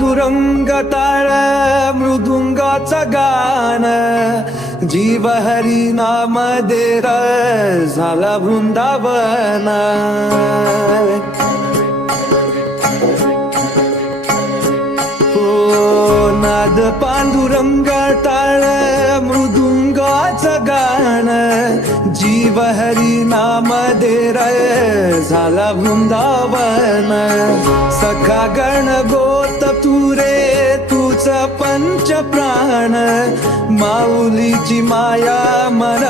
पांडुरंग ताळ मृदुंगाचं गाण, जीव हरी नाम देर झाला वृंदावन. हो नाद पांडुरंग टाळ मृदुंगाचं गाण, जीव हरी नाम देर झाला वृंदावन. सखा गण गोत तू रे तूच पंच प्राण, माऊलीची माया मन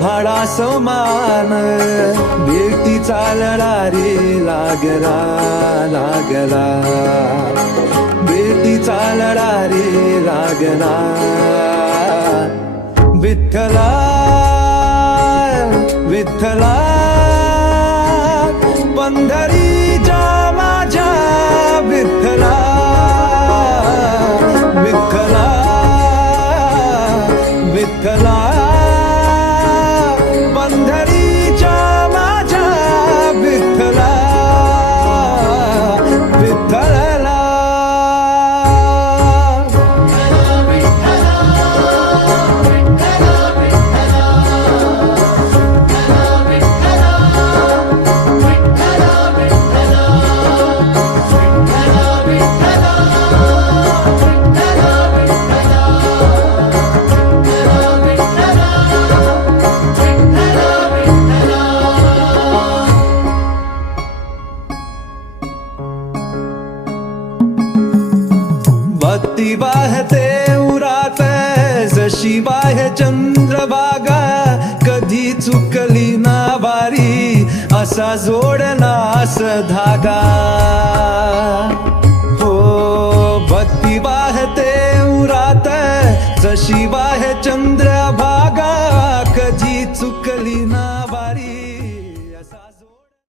भाडा समान. भेटीचा लढा रे लागला लागला, भेटीचा लढा रे लागला. विठ्ठला विठ्ठला पंढरीच्या माझ्या विठ्ठला. विठ्ठला विठ्ठला पंढरीच्या माझ्या विठ्ठला. विठ्ठला भक्ती वाहते उरात जशी वाहे चंद्रभागा, कधी चुकली ना वारी असा जोडनास धागा. हो भक्ती वाहते उरात जशी वाहे चंद्रभागा,